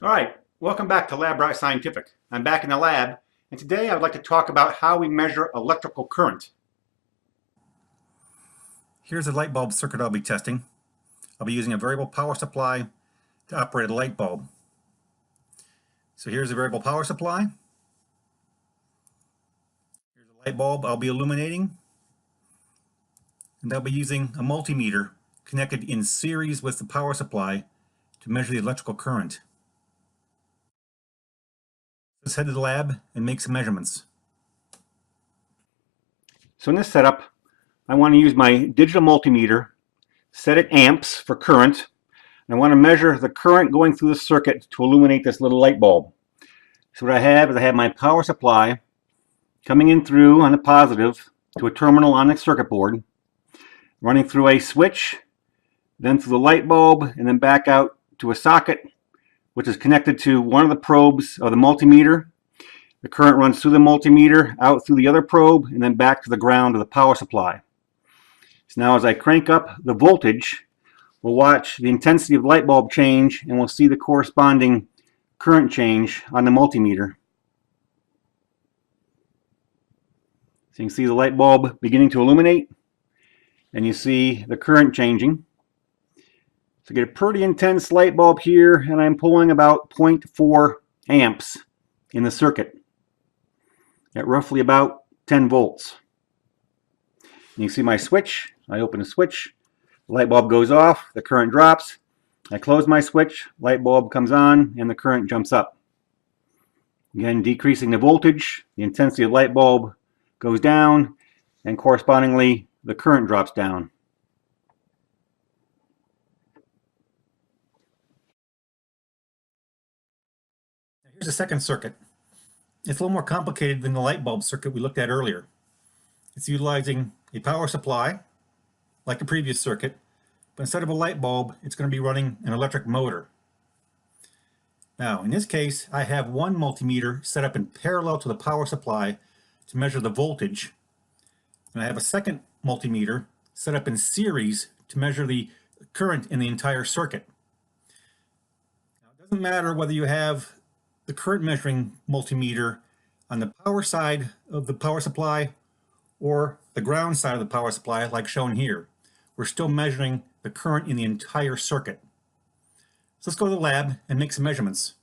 All right, welcome back to LabRat Scientific. I'm back in the lab, and today I would like to talk about how we measure electrical current. Here's a light bulb circuit I'll be testing. I'll be using a variable power supply to operate a light bulb. So here's a variable power supply. Here's a light bulb I'll be illuminating. And I'll be using a multimeter connected in series with the power supply to measure the electrical current. Let's head to the lab and make some measurements. So in this setup, I want to use my digital multimeter, set it amps for current, and I want to measure the current going through the circuit to illuminate this little light bulb. So what I have is I have my power supply coming in through on the positive to a terminal on the circuit board, running through a switch, then through the light bulb, and then back out to a socket, which is connected to one of the probes of the multimeter. The current runs through the multimeter, out through the other probe, and then back to the ground of the power supply. So now as I crank up the voltage, we'll watch the intensity of the light bulb change, and we'll see the corresponding current change on the multimeter. So you can see the light bulb beginning to illuminate, and you see the current changing. So get a pretty intense light bulb here, and I'm pulling about 0.4 amps in the circuit at roughly about 10 volts. And you see my switch. I open the switch, the light bulb goes off, the current drops. I close my switch, light bulb comes on, and the current jumps up. Again, decreasing the voltage, the intensity of the light bulb goes down, and correspondingly, the current drops down. Here's the second circuit. It's a little more complicated than the light bulb circuit we looked at earlier. It's utilizing a power supply, like the previous circuit, but instead of a light bulb, it's going to be running an electric motor. Now, in this case, I have one multimeter set up in parallel to the power supply to measure the voltage, and I have a second multimeter set up in series to measure the current in the entire circuit. Now, it doesn't matter whether you have the current measuring multimeter on the power side of the power supply or the ground side of the power supply, like shown here. We're still measuring the current in the entire circuit. So let's go to the lab and make some measurements.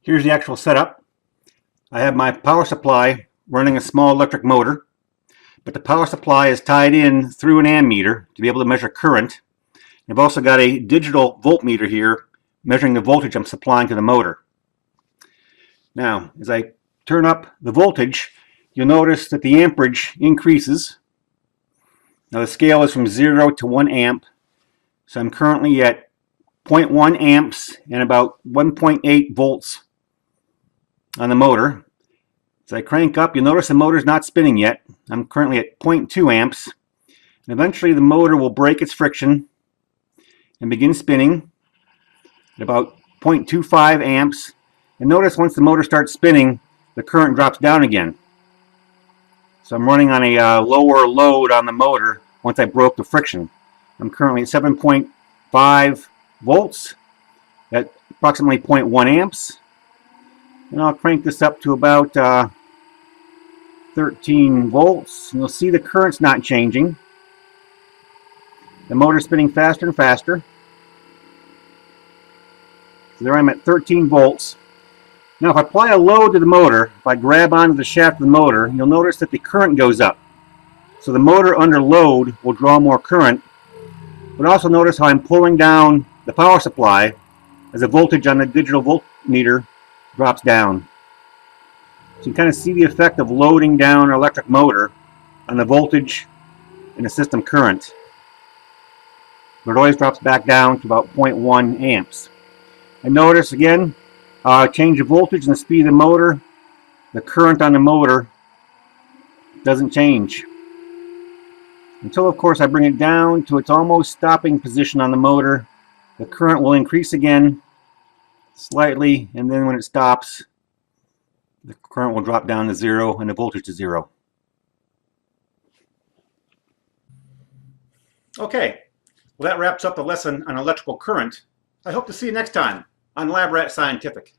Here's the actual setup. I have my power supply running a small electric motor, but the power supply is tied in through an ammeter to be able to measure current. I've also got a digital voltmeter here measuring the voltage I'm supplying to the motor. Now, as I turn up the voltage, you'll notice that the amperage increases. Now the scale is from 0 to 1 amp, so I'm currently at 0.1 amps and about 1.8 volts on the motor. As I crank up, you'll notice the motor's not spinning yet. I'm currently at 0.2 amps. And eventually the motor will break its friction and begin spinning at about 0.25 amps. And notice once the motor starts spinning, the current drops down again. So I'm running on a lower load on the motor once I broke the friction. I'm currently at 7.5 volts at approximately 0.1 amps. And I'll crank this up to about 13 volts. And you'll see the current's not changing. The motor's spinning faster and faster. So there I'm at 13 volts. Now if I apply a load to the motor, if I grab onto the shaft of the motor, you'll notice that the current goes up. So the motor under load will draw more current. But also notice how I'm pulling down the power supply as the voltage on the digital voltmeter drops down. So you kind of see the effect of loading down an electric motor on the voltage and the system current. But it always drops back down to about 0.1 amps. And notice again, change the voltage and the speed of the motor, the current on the motor doesn't change. Until of course I bring it down to its almost stopping position on the motor. The current will increase again slightly, and then when it stops, the current will drop down to 0 and the voltage to 0. Okay, well that wraps up the lesson on electrical current. I hope to see you next time on LabRat Scientific.